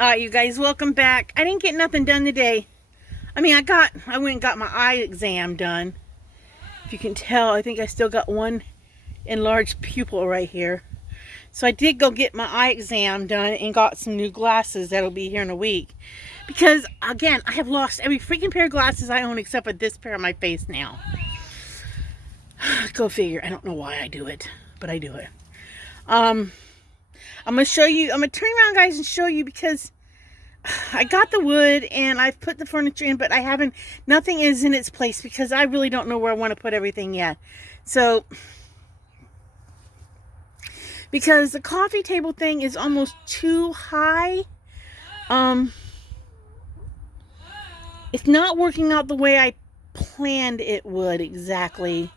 Alright, you guys, welcome back. I didn't get nothing done today. I went and got my eye exam done. If you can tell, I think I still got one enlarged pupil right here. So I did go get my eye exam done and got some new glasses that'll be here in a week. Because, again, I have lost every freaking pair of glasses I own except for this pair on my face now. Go figure. I don't know why I do it, but I do it. I'm going to show you, I'm going to turn around, guys, and show you because I got the wood and I've put the furniture in, but nothing is in its place because I really don't know where I want to put everything yet. So, because the coffee table thing is almost too high, it's not working out the way I planned it would exactly.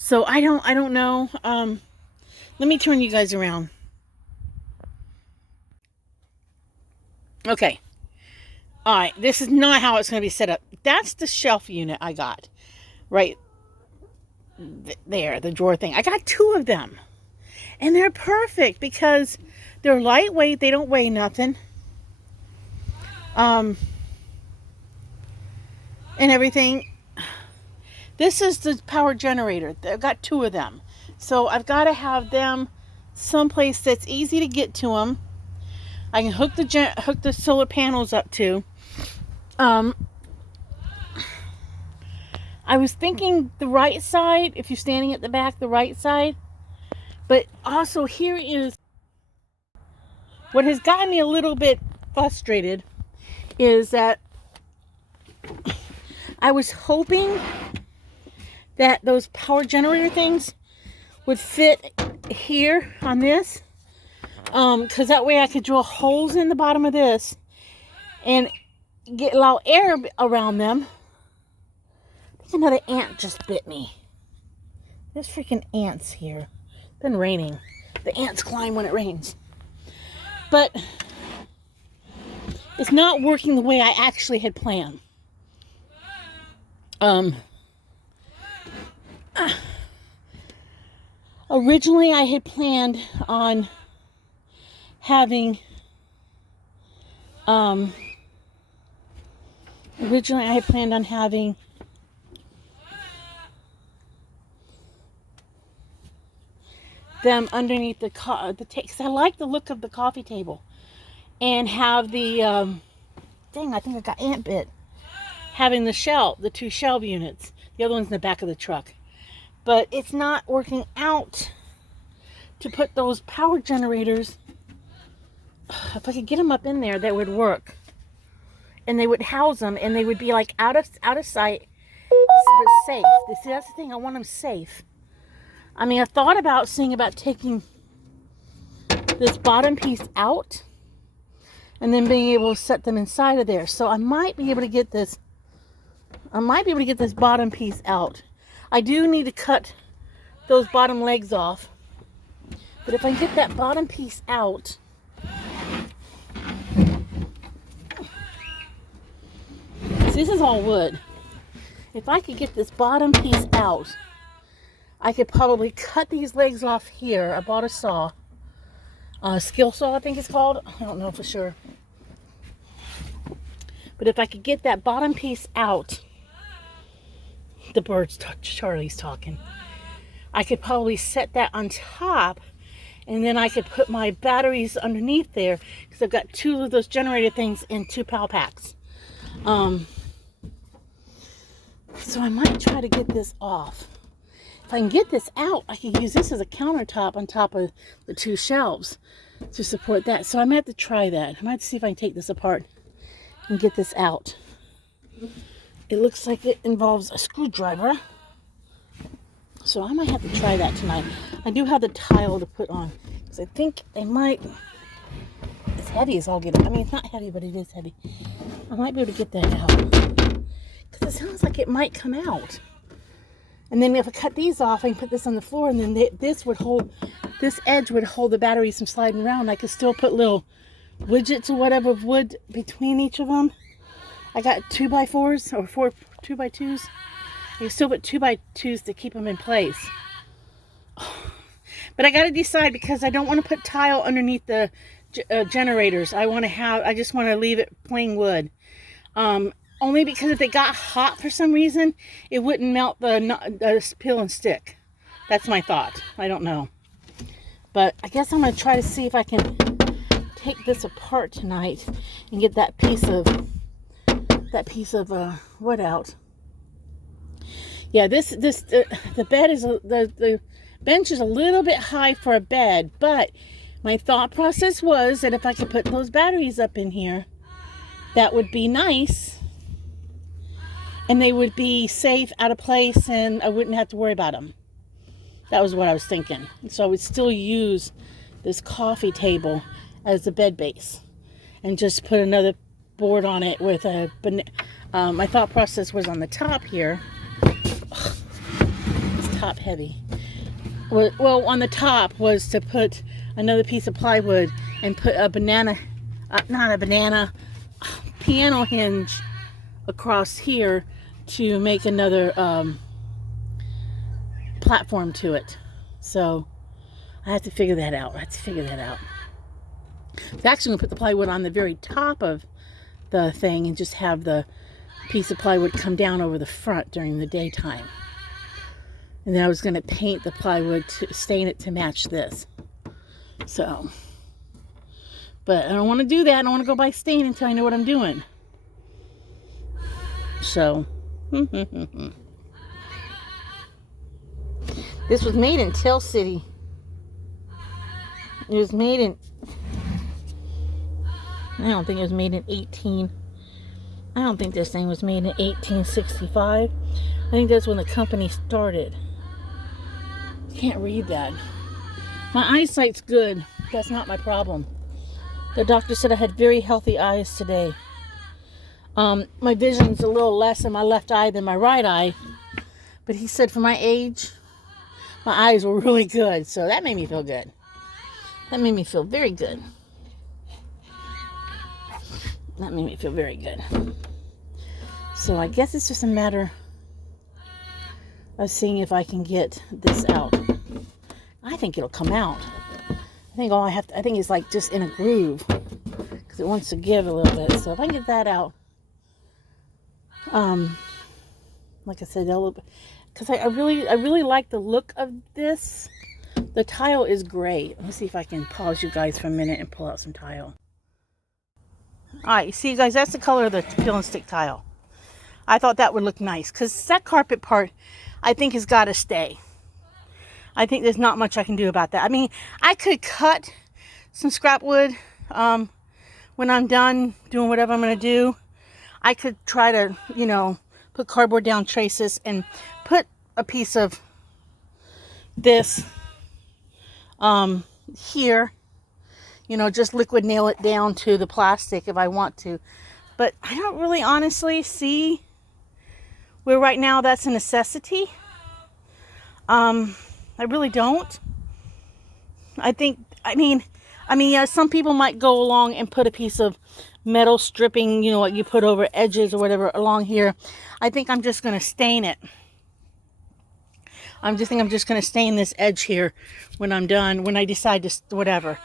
So I don't know. Let me turn you guys around. Okay. Alright, this is not how it's going to be set up. That's the shelf unit I got. Right there, the drawer thing. I got 2 of them. And they're perfect because they're lightweight. They don't weigh nothing. And everything. This is the power generator. I've got 2 of them. So I've got to have them someplace that's easy to get to them. I can hook the solar panels up to. I was thinking the right side, if you're standing at the back, the right side. But also here is what has gotten me a little bit frustrated is that I was hoping that those power generator things would fit here on this. Because that way I could drill holes in the bottom of this and allow air around them. I think another ant just bit me. There's freaking ants here. It's been raining. The ants climb when it rains. But it's not working the way I actually had planned. Originally I had planned on having them underneath the because I like the look of the coffee table and have the dang, I think I got ant bit, having the 2 shelf units. The other one's in the back of the truck, but it's not working out to put those power generators. If I could get them up in there, that would work. And they would house them, and they would be like out of sight, but safe. See, that's the thing. I want them safe. I thought about taking this bottom piece out, and then being able to set them inside of there. So I might be able to get this. Bottom piece out. I do need to cut those bottom legs off, but if I get that bottom piece out. This is all wood. If I could get this bottom piece out, I could probably cut these legs off here. I bought a saw. Skill saw, I think it's called. I don't know for sure. But if I could get that bottom piece out, Charlie's talking. I could probably set that on top, and then I could put my batteries underneath there, because I've got 2 of those generator things in 2 PAL packs. So I might try to get this off. If I can get this out, I can use this as a countertop on top of the 2 shelves to support that. So I might have to try that. I might see if I can take this apart and get this out. It looks like it involves a screwdriver. So I might have to try that tonight. I do have the tile to put on, because I think they might. It's heavy as all get up. It's not heavy, but it is heavy. I might be able to get that out. Because it sounds like it might come out. And then if I cut these off, I can put this on the floor, and then this edge would hold the batteries from sliding around. I could still put little widgets or whatever of wood between each of them. I got 2x4s or 2x2s. You can still put 2x2s to keep them in place. But I got to decide because I don't want to put tile underneath the generators. I just want to leave it plain wood. Only because if it got hot for some reason, it wouldn't melt the peel and stick. That's my thought. I don't know. But I guess I'm going to try to see if I can take this apart tonight and get that piece of wood out. Yeah, the bed is the bench is a little bit high for a bed, but my thought process was that if I could put those batteries up in here, that would be nice, and they would be safe, out of place, and I wouldn't have to worry about them. That was what I was thinking. So I would still use this coffee table as a bed base and just put another board on it with a my thought process was on the top here. Ugh, it's top heavy. Well, on the top was to put another piece of plywood and put a piano hinge across here to make another platform to it. So I have to figure that out. I'm actually going to put the plywood on the very top of the thing and just have the piece of plywood come down over the front during the daytime. And then I was going to paint the plywood, to stain it to match this. So, but I don't want to do that. I don't want to go buy stain until I know what I'm doing. So, this was made in Tell City. It was made in, I don't think it was made in I don't think this thing was made in 1865. I think that's when the company started. Can't read that. My eyesight's good. That's not my problem. The doctor said I had very healthy eyes today. My vision's a little less in my left eye than my right eye. But he said for my age, my eyes were really good. So that made me feel good. That made me feel very good. That made me feel very good. So I guess it's just a matter of seeing if I can get this out. I think it'll come out. I think it's like just in a groove because it wants to give a little bit. So if I can get that out, like I said, because I really like the look of this. The tile is great. Let me see if I can pause you guys for a minute and pull out some tile. Alright, you see, guys, that's the color of the peel and stick tile. I thought that would look nice because that carpet part, I think, has got to stay. I think there's not much I can do about that. I mean, I could cut some scrap wood when I'm done doing whatever I'm going to do. I could try to, put cardboard down traces and put a piece of this here. Just liquid nail it down to the plastic if I want to. But I don't really honestly see where right now that's a necessity. I really don't. Yeah, some people might go along and put a piece of metal stripping, what you put over edges or whatever along here. I think I'm just going to stain it. I'm just going to stain this edge here when I'm done, when I decide to, whatever.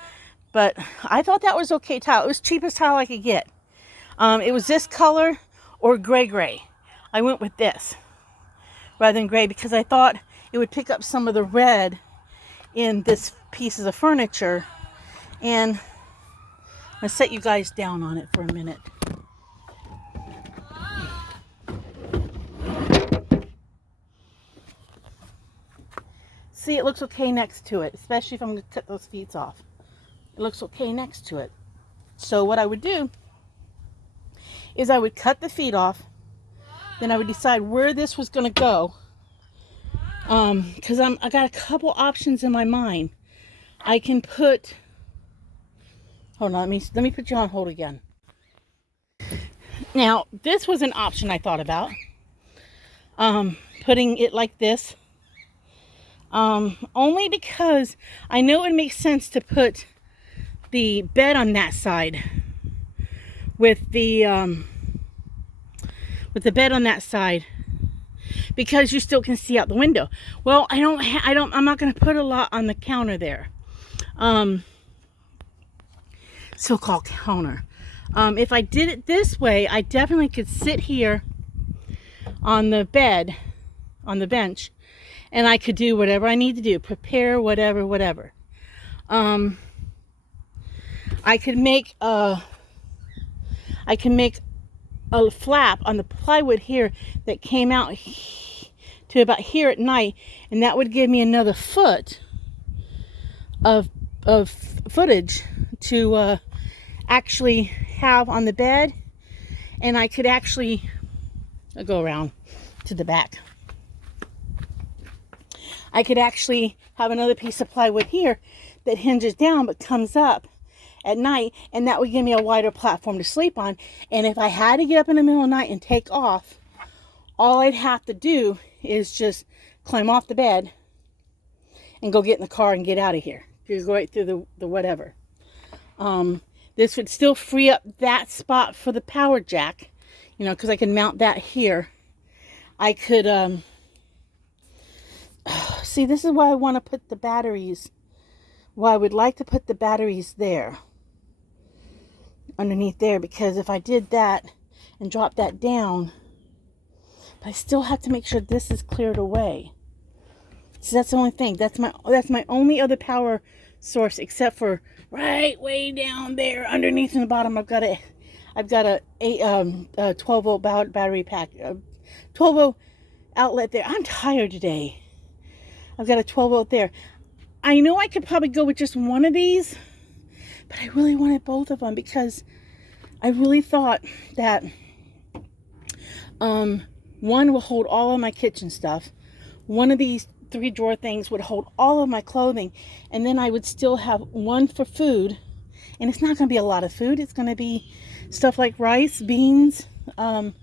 But I thought that was okay tile. It was cheapest tile I could get. It was this color or gray. I went with this rather than gray because I thought it would pick up some of the red in this pieces of furniture. And I'm going to set you guys down on it for a minute. See, it looks okay next to it, especially if I'm going to cut those feet off. It looks okay next to it. So what I would do is I would cut the feet off. Then I would decide where this was going to go. Because I got a couple options in my mind. I can put... Hold on, let me put you on hold again. Now, this was an option I thought about. Putting it like this. Only because I know it makes sense to put the bed on that side with the bed on that side because you still can see out the window. Well, I'm not going to put a lot on the counter there. So-called counter. If I did it this way, I definitely could sit here on the bed, on the bench, and I could do whatever I need to do, prepare whatever. I could make a flap on the plywood here that came out to about here at night, and that would give me another foot of footage to actually have on the bed, and I could actually go around to the back. I could actually have another piece of plywood here that hinges down but comes up at night, and that would give me a wider platform to sleep on. And if I had to get up in the middle of the night and take off, all I'd have to do is just climb off the bed and go get in the car and get out of here. Just go right through the whatever. This would still free up that spot for the power jack, you know, because I can mount that here. I could, see, this is why I want to put the batteries, why I would like to put the batteries there, underneath there, because if I did that and drop that down, but I still have to make sure this is cleared away. So that's the only thing. That's my only other power source, except for right way down there underneath in the bottom. I've got a 12 volt battery pack, 12 volt outlet there. I'm tired today. I've got a 12 volt there. I know I could probably go with just one of these, but I really wanted both of them because I really thought that one will hold all of my kitchen stuff. One of these 3 drawer things would hold all of my clothing, and then I would still have one for food. And it's not going to be a lot of food. It's going to be stuff like rice, beans. I've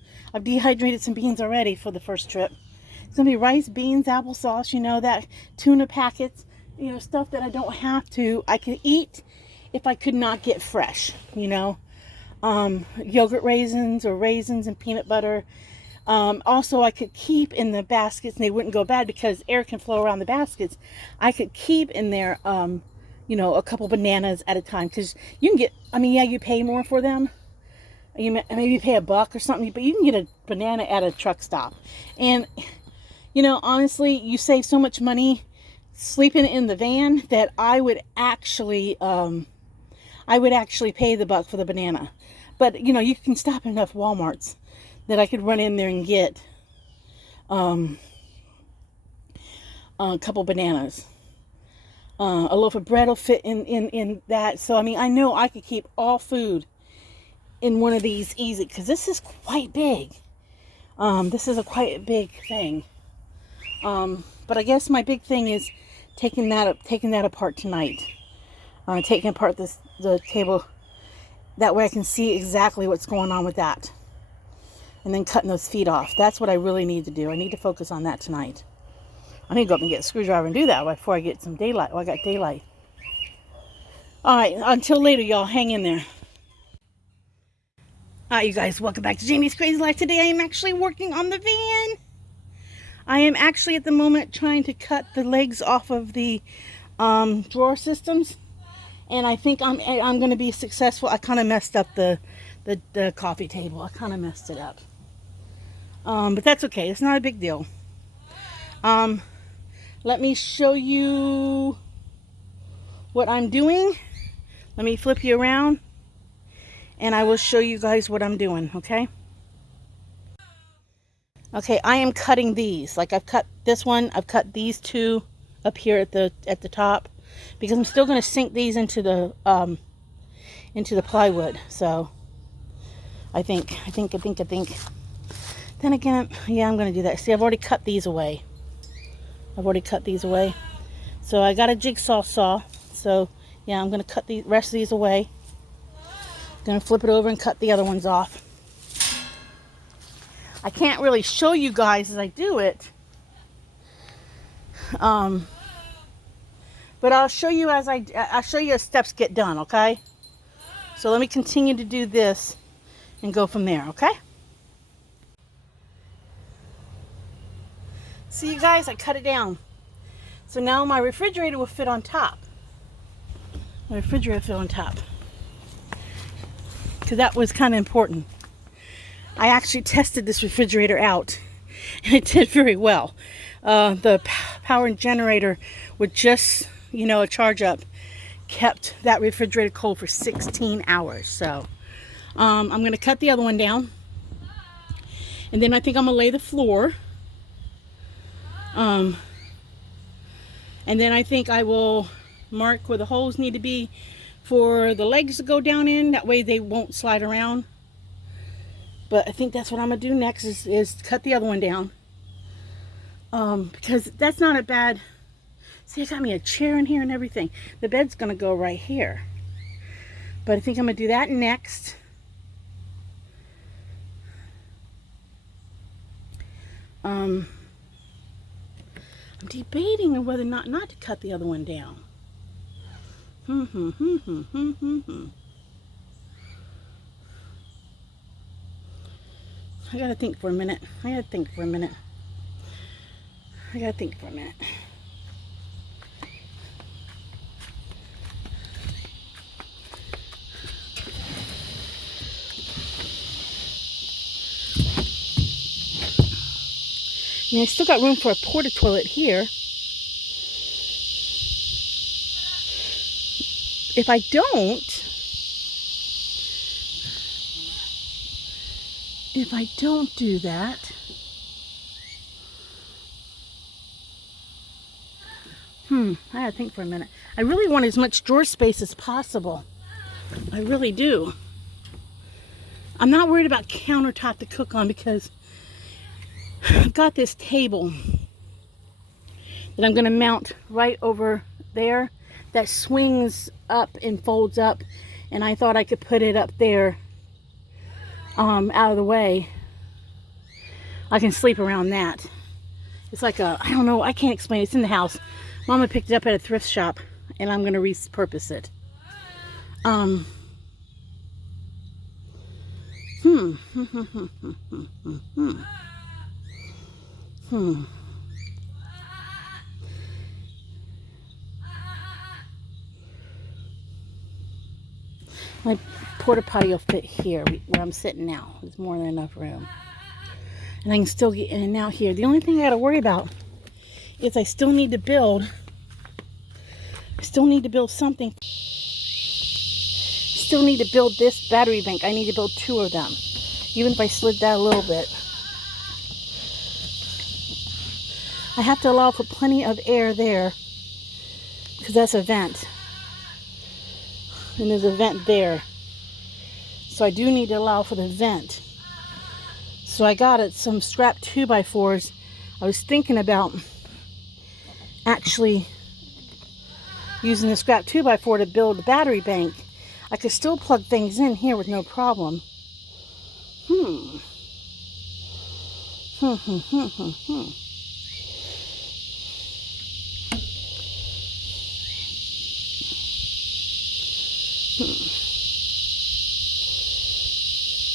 dehydrated some beans already for the first trip. It's going to be rice, beans, applesauce, you know, that tuna packets, you know, stuff that I could eat if I could not get fresh, you know. Yogurt raisins or raisins and peanut butter. Also, I could keep in the baskets, and they wouldn't go bad because air can flow around the baskets. I could keep in there, you know, a couple bananas at a time, because you can get, I mean, yeah, you pay more for them. You maybe pay $1 or something, but you can get a banana at a truck stop. And, you know, honestly, you save so much money sleeping in the van that I would actually pay the $1 for the banana. But, you know, you can stop in enough Walmarts that I could run in there and get a couple bananas. A loaf of bread will fit in that. So, I mean, I know I could keep all food in one of these easy, because this is quite big. This is a quite big thing. But I guess my big thing is taking that apart tonight. Taking apart the table. That way I can see exactly what's going on with that. And then cutting those feet off. That's what I really need to do. I need to focus on that tonight. I need to go up and get a screwdriver and do that before I get some daylight. Well, I got daylight. Alright, until later, y'all. Hang in there. Alright, you guys. Welcome back to Jamie's Crazy Life. Today I am actually working on the van. I am actually at the moment trying to cut the legs off of the drawer systems. And I think I'm going to be successful. I kind of messed up the coffee table. I kind of messed it up. But that's okay. It's not a big deal. Let me show you what I'm doing. Let me flip you around, and I will show you guys what I'm doing, okay? Okay, I am cutting these. Like, I've cut this one. I've cut these 2 up here at the top, because I'm still going to sink these into the plywood. So I think. Then again, yeah, I'm going to do that. See, I've already cut these away. So I got a jigsaw saw. So yeah, I'm going to cut the rest of these away. Going to flip it over and cut the other ones off. I can't really show you guys as I do it. But I'll show you I'll show you as steps get done, okay? So let me continue to do this and go from there, okay? See, you guys, I cut it down. So now my refrigerator will fit on top. My refrigerator will fit on top. Because that was kind of important. I actually tested this refrigerator out, and it did very well. The power generator with just, a charge up kept that refrigerator cold for 16 hours. So I'm going to cut the other one down. And then I think I'm going to lay the floor. And then I think I will mark where the holes need to be for the legs to go down in. That way they won't slide around. But I think that's what I'm going to do next is cut the other one down. Because that's not a bad... See, I got me a chair in here and everything. The bed's going to go right here. But I think I'm going to do that next. I'm debating on whether or not to cut the other one down. I gotta think for a minute. I mean, I still got room for a porta toilet here. If I don't do that, I gotta think for a minute. I really want as much drawer space as possible. I really do. I'm not worried about countertop to cook on because I've got this table that I'm going to mount right over there that swings up and folds up, and I thought I could put it up there out of the way. I can sleep around that. It's like I don't know, I can't explain it. It's in the house. Mama picked it up at a thrift shop, and I'm going to repurpose it. My porta potty will fit here where I'm sitting now. There's more than enough room. And I can still get in and out here. The only thing I got to worry about is I still need to build something. Still need to build this battery bank. I need to build 2 of them. Even if I slid that a little bit. I have to allow for plenty of air there because that's a vent. And there's a vent there. So I do need to allow for the vent. So I got some scrap 2x4s. I was thinking about actually using the scrap 2x4 to build a battery bank. I could still plug things in here with no problem.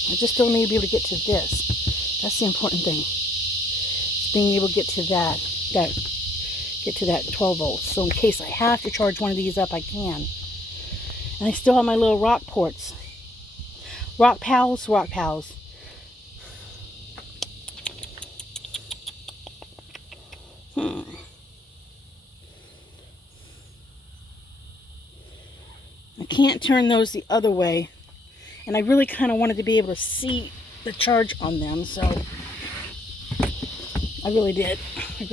I just still need to be able to get to this. That's the important thing. It's being able to get to that 12 volts. So in case I have to charge one of these up, I can. And I still have my little rock ports. Rock pals. I can't turn those the other way. And I really kind of wanted to be able to see the charge on them, so I really did. If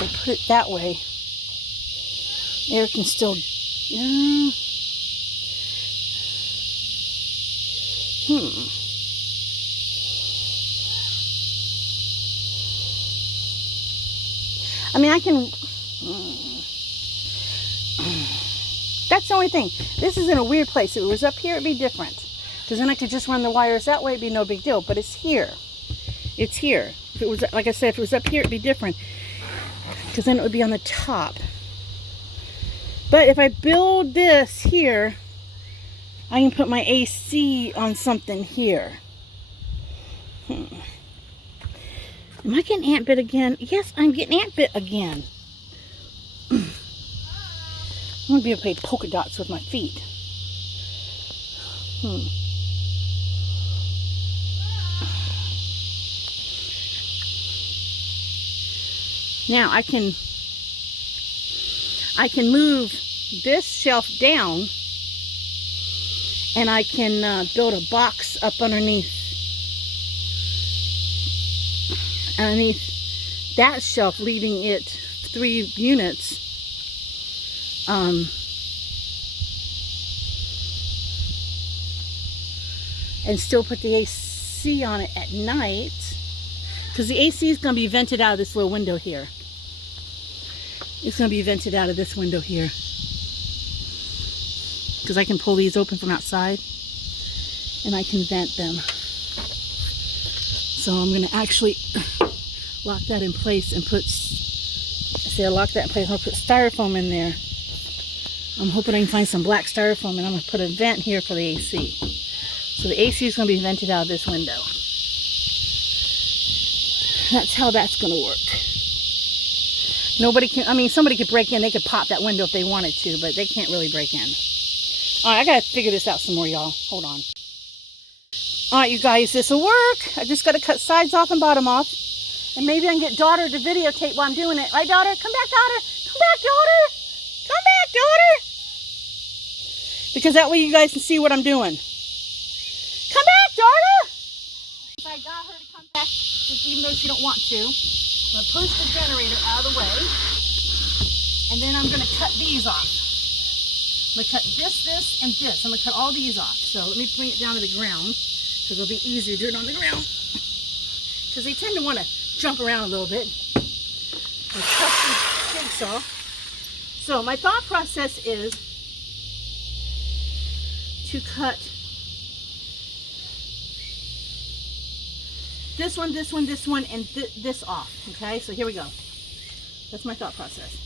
I put it that way, air can still... I mean, I can... That's the only thing. This is in a weird place. If it was up here, it'd be different. Because then I could just run the wires that way, it'd be no big deal. But it's here. It's here. If it was, like I said, if it was up here, it'd be different. Because then it would be on the top. But if I build this here, I can put my AC on something here. Am I getting ant bit again? Yes, I'm getting ant bit again. I'm going to be able to play polka dots with my feet. Now I can move this shelf down, and I can build a box up underneath that shelf, leaving it 3 units. And still put the AC on it at night, because the AC is going to be vented out of this little window here. It's going to be vented out of this window here, because I can pull these open from outside and I can vent them. So I'm going to actually lock that in place and put, I lock that in place. I'll put styrofoam in there. I'm hoping I can find some black styrofoam, and I'm going to put a vent here for the AC. So the AC is going to be vented out of this window. That's how that's going to work. Nobody can, I mean, somebody could break in. They could pop that window if they wanted to, but they can't really break in. All right, I got to figure this out some more, y'all. Hold on. All right, you guys, this will work. I just got to cut sides off and bottom off. And maybe I can get daughter to videotape while I'm doing it. Right, daughter? Come back, daughter. Come back, daughter. Come back, daughter. Because that way you guys can see what I'm doing. Come back, daughter. If I got her to come back, even though she don't want to, I'm going to push the generator out of the way. And then I'm going to cut these off. I'm going to cut this, and this. I'm going to cut all these off. So let me bring it down to the ground, because it'll be easier to do it on the ground. Because they tend to want to jump around a little bit. A custom jigsaw. So my thought process is to cut this one, and this off. Okay, so here we go. That's my thought process.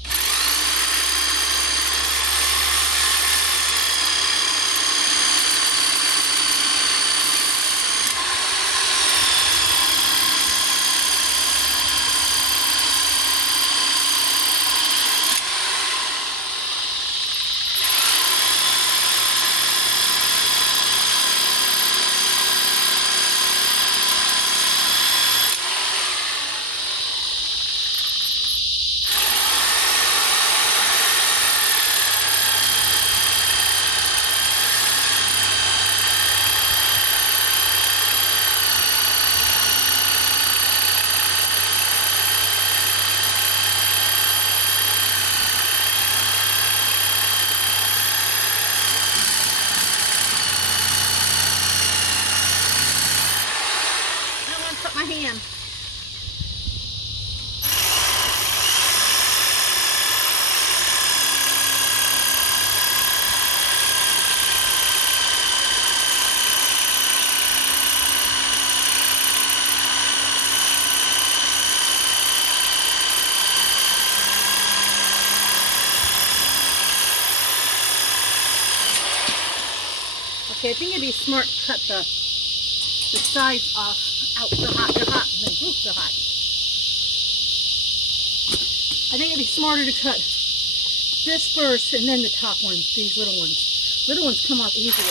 My hand. Okay, I think it'd be smart to cut the sides off. Out, they're hot, they're hot. Ooh, they're hot. I think it'd be smarter to cut this first and then the top ones, these little ones. Little ones come off easier.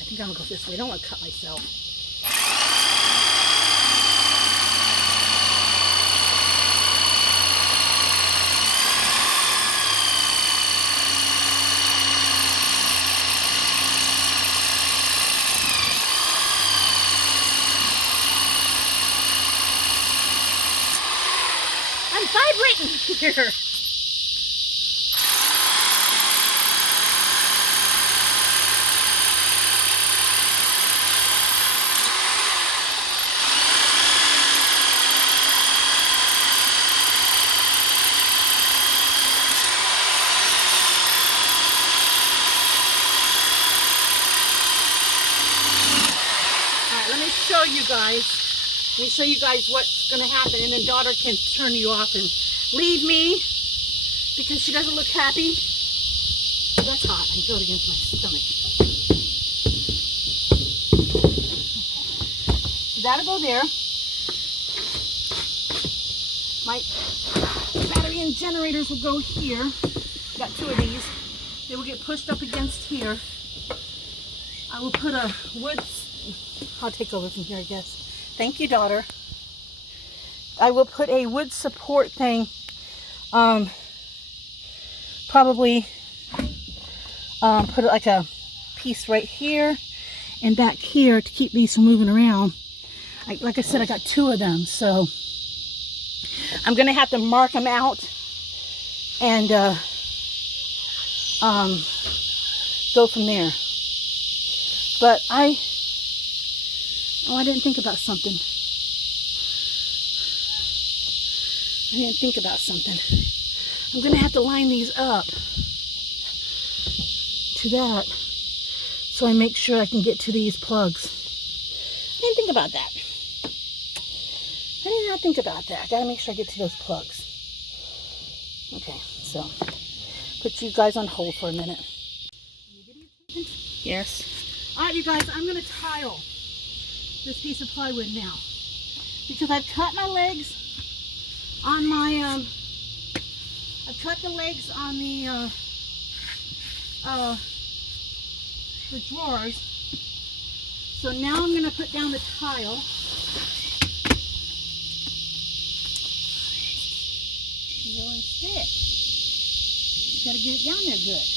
I think I'm gonna go this way. I don't want to cut myself. I'm vibrating here. show you guys. Let me show you guys what's going to happen, and then daughter can turn you off and leave me because she doesn't look happy. That's hot. I can feel it against my stomach. Okay. So that'll go there. My battery and generators will go here. Got two of these. They will get pushed up against here. I will put a wood... I'll take over from here, I guess. Thank you, daughter. I will put a wood support thing, probably put like a piece right here and back here to keep these from moving around. Like I said, I got two of them, so I'm gonna have to mark them out and go from there. But I didn't think about something. I'm gonna have to line these up to that so I make sure I can get to these plugs. I didn't think about that. I did not think about that. I gotta make sure I get to those plugs. Okay, so put you guys on hold for a minute. Yes. All right, you guys, I'm gonna tile this piece of plywood now because I've cut my legs on my I've cut the legs on the drawers. So now I'm gonna put down the tile. Go and stick. You gotta get it down there good.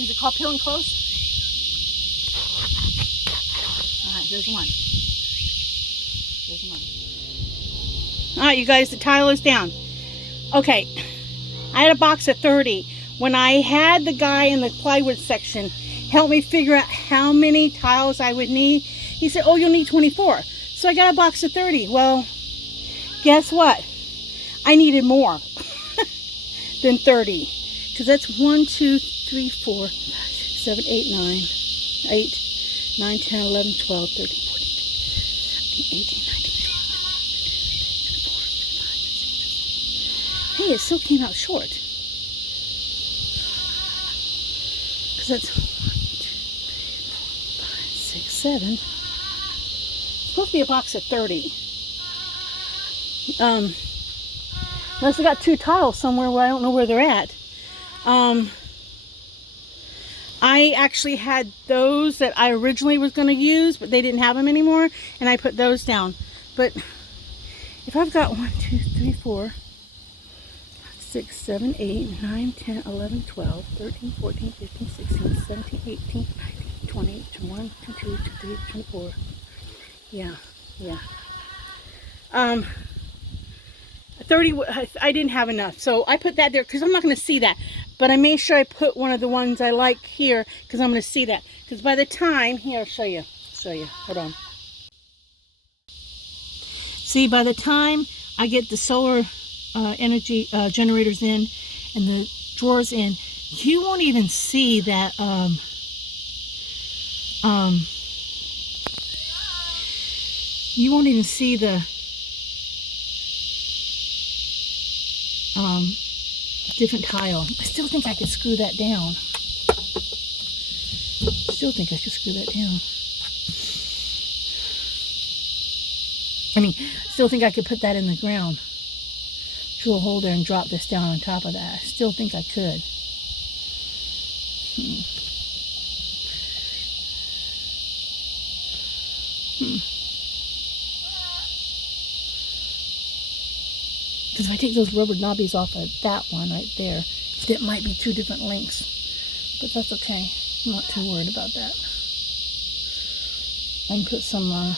Is it called peeling close? Alright, there's one. Alright, you guys, the tile is down. Okay, I had a box of 30. When I had the guy in the plywood section help me figure out how many tiles I would need, he said, oh, you'll need 24. So I got a box of 30. Well, guess what? I needed more than 30. Because that's 1, 2, 3, 4, 5, 6, 7, 8, 9, 8, 9, 10, 11, 12, 13, 14, 15, 18, 19, 20, 21, 22, 23, 24, 25, 26. Hey, it still came out short. Because that's 1, 2, 3, 4, 5, 6, 7. It's supposed to be a box of 30. Unless I got two tiles somewhere where I don't know where they're at. I actually had those that I originally was going to use, but they didn't have them anymore, and I put those down. But if I've got 1, 2, 3, 4, 6, 7, 8, 9, 10, 11, 12, 13, 14, 15, 16, 17, 18, 19, 20, 21, 22, 23, 24. Yeah. 30, I didn't have enough, so I put that there because I'm not going to see that. But I made sure I put one of the ones I like here because I'm going to see that. Because by the time, here, I'll show you. Hold on. See, by the time I get the solar energy generators in and the drawers in, you won't even see that you won't even see the different tile. I still think I could screw that down. I mean, still think I could put that in the ground. Drill a hole there and drop this down on top of that. I still think I could. Because if I take those rubber knobbies off of that one right there, that might be two different lengths. But that's okay. I'm not too worried about that. I can put some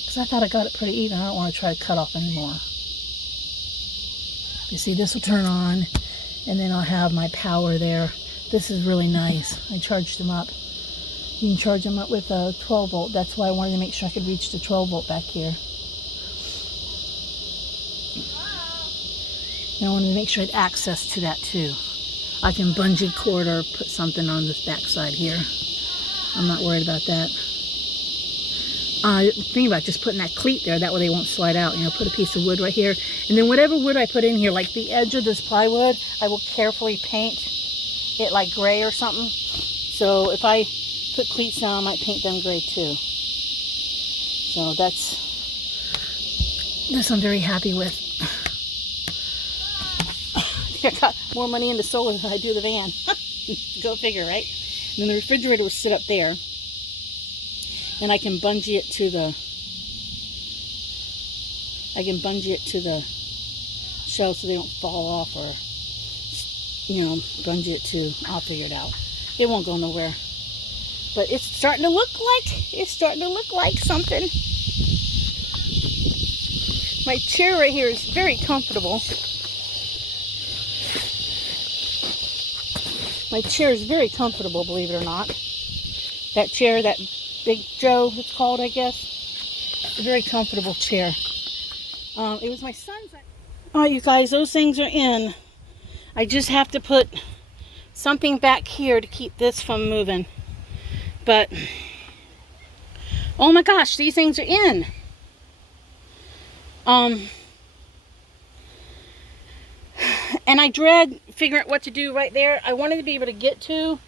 because I thought I got it pretty even. I don't want to try to cut off anymore. You see, this will turn on, and then I'll have my power there. This is really nice. I charged them up You can charge them up with a 12 volt. That's why I wanted to make sure I could reach the 12 volt back here. And I wanted to make sure I had access to that too. I can bungee cord or put something on this back side here. I'm not worried about that. Think about just putting that cleat there, that way they won't slide out. You know, put a piece of wood right here. And then whatever wood I put in here, like the edge of this plywood, I will carefully paint it like gray or something. So if I put cleats down, I might paint them gray too. So this I'm very happy with. I got more money into solar than I do the van. Go figure, right? And then the refrigerator will sit up there. And I can bungee it to the shelves so they don't fall off, or, you know, bungee it to, I'll figure it out. It won't go nowhere. But it's starting to look like something. My chair right here is very comfortable. My chair is very comfortable, believe it or not. That chair, that Big Joe, it's called, I guess. It's a very comfortable chair. It was my son's. Alright, you guys, those things are in. I just have to put something back here to keep this from moving. But, oh my gosh, these things are in. And I dread figuring out what to do right there. I wanted to be able to get to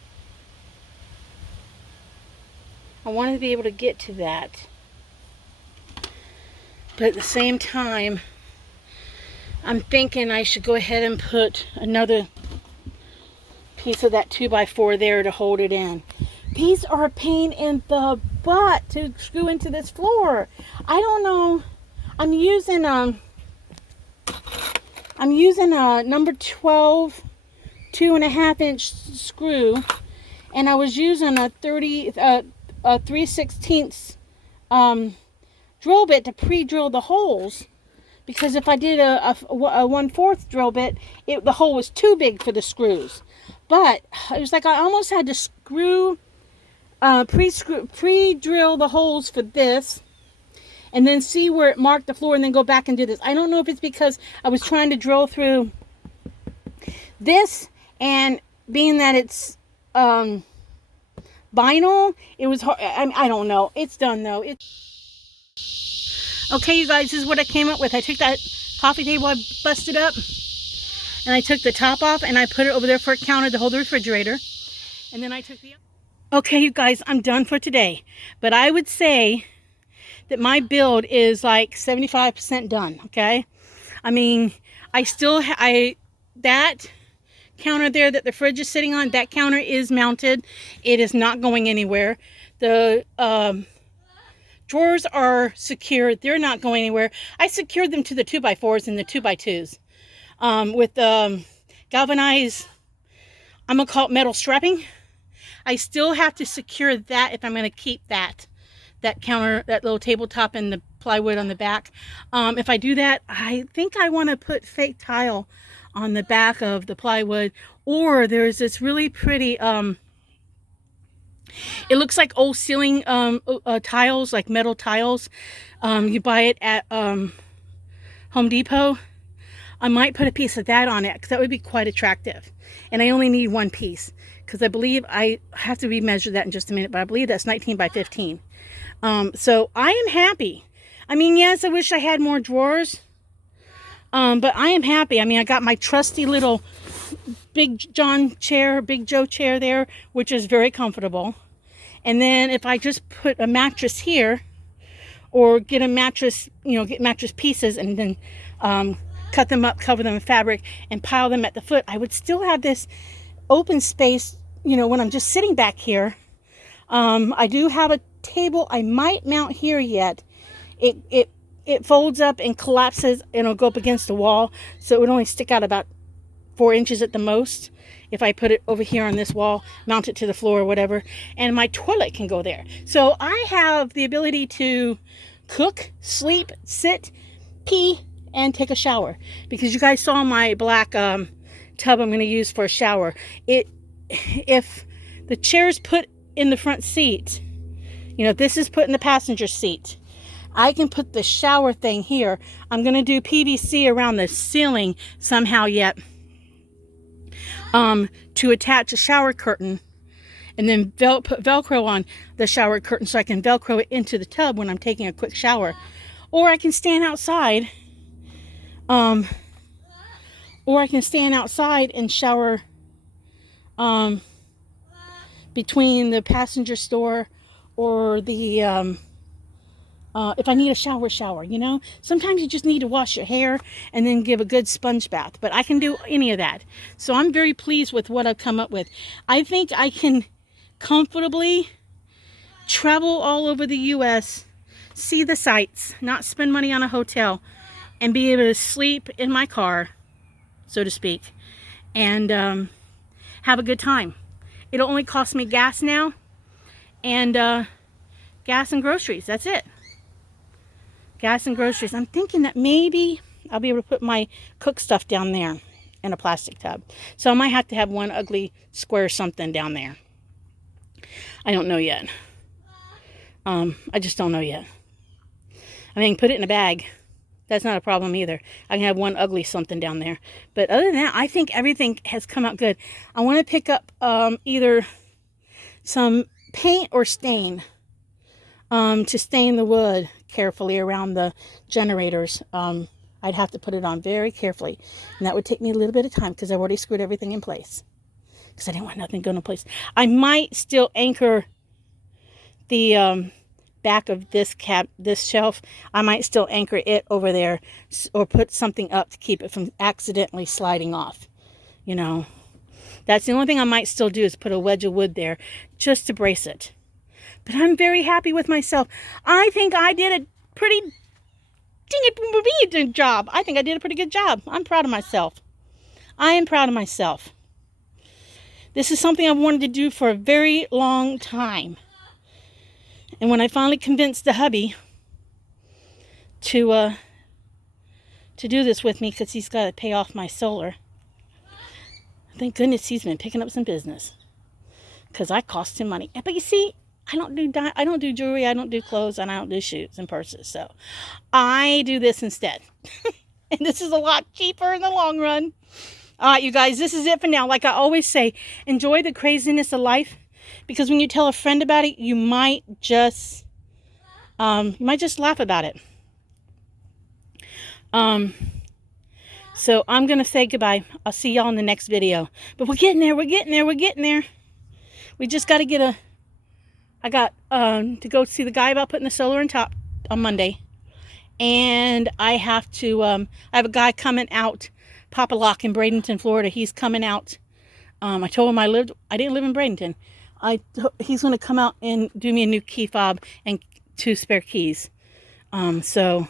that. But at the same time, I'm thinking I should go ahead and put another piece of that 2x4 there to hold it in. These are a pain in the butt to screw into this floor. I don't know. I'm using a number 12 2.5-inch screw, and I was using a 3/16 drill bit to pre-drill the holes, because if I did a 1/4 drill bit, the hole was too big for the screws. But it was like I almost had to pre-drill the holes for this, and then see where it marked the floor, and then go back and do this. I don't know if it's because I was trying to drill through this, and being that it's vinyl, it was hard. I don't know. It's done though. Okay, you guys, this is what I came up with. I took that coffee table I busted up, and I took the top off, and I put it over there for a counter to hold the refrigerator. And then I took the... Okay, you guys, I'm done for today. But I would say that my build is like 75% done, okay? I mean, that counter there that the fridge is sitting on, that counter is mounted. It is not going anywhere. The drawers are secured. They're not going anywhere. I secured them to the 2x4s and the 2x2s with galvanized, I'm going to call it metal strapping. I still have to secure that if I'm going to keep that counter, that little tabletop, and the plywood on the back. If I do that, I think I want to put fake tile on the back of the plywood, or there's this really pretty, it looks like old ceiling tiles, like metal tiles. You buy it at Home Depot. I might put a piece of that on it, because that would be quite attractive. And I only need one piece, because I believe I have to remeasure that in just a minute, but I believe that's 19 by 15. So I am happy. I mean, yes, I wish I had more drawers, but I am happy. I mean, I got my trusty little Big Joe chair there, which is very comfortable. And then if I just put a mattress here, or get a mattress, get mattress pieces, and then cut them up, cover them in fabric, and pile them at the foot, I would still have this open space, when I'm just sitting back here. I do have a table I might mount here yet. It folds up and collapses, and it'll go up against the wall, so it would only stick out about 4 inches at the most. If I put it over here on this wall, mount it to the floor or whatever, and my toilet can go there. So I have the ability to cook, sleep, sit, pee, and take a shower, because you guys saw my black tub I'm going to use for a shower. If the chair's put in the front seat, this is put in the passenger seat, I can put the shower thing here. I'm going to do PVC around the ceiling somehow yet, to attach a shower curtain, and then put Velcro on the shower curtain so I can Velcro it into the tub when I'm taking a quick shower. Or I can stand outside, and shower between the passenger store or the if I need a shower, sometimes you just need to wash your hair and then give a good sponge bath, but I can do any of that. So I'm very pleased with what I've come up with. I think I can comfortably travel all over the US, see the sights, not spend money on a hotel, and be able to sleep in my car, so to speak, and have a good time. It'll only cost me gas now, and gas and groceries. That's it. Gas and groceries. I'm thinking that maybe I'll be able to put my cook stuff down there in a plastic tub. So I might have to have one ugly square something down there. I don't know yet. I just don't know yet. I mean, put it in a bag. That's not a problem either. I can have one ugly something down there. But other than that, I think everything has come out good. I want to pick up either some paint or stain to stain the wood carefully around the generators. I'd have to put it on very carefully, and that would take me a little bit of time because I've already screwed everything in place because I didn't want nothing going in place. I might still anchor the back of this shelf. I might still anchor it over there, or put something up to keep it from accidentally sliding off. That's the only thing I might still do, is put a wedge of wood there just to brace it. But I'm very happy with myself. I think I did a pretty job. I think I did a pretty good job. I'm proud of myself. I am proud of myself. This is something I've wanted to do for a very long time. And when I finally convinced the hubby to do this with me, because he's got to pay off my solar, thank goodness he's been picking up some business, because I cost him money. But you see, I don't do jewelry, I don't do clothes, and I don't do shoes and purses. So I do this instead. And this is a lot cheaper in the long run. All right, you guys, this is it for now. Like I always say, enjoy the craziness of life, because when you tell a friend about it, you might just laugh about it. So I'm going to say goodbye. I'll see y'all in the next video. But we're getting there. We just got to I got to go see the guy about putting the solar on top on Monday. And I have to, I have a guy coming out, Papa Lock in Bradenton, Florida. He's coming out. I told him I didn't live in Bradenton. He's going to come out and do me a new key fob and 2 spare keys. So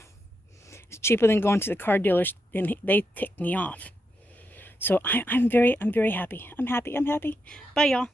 it's cheaper than going to the car dealers, and they tick me off. So I'm very happy. I'm happy. Bye, y'all.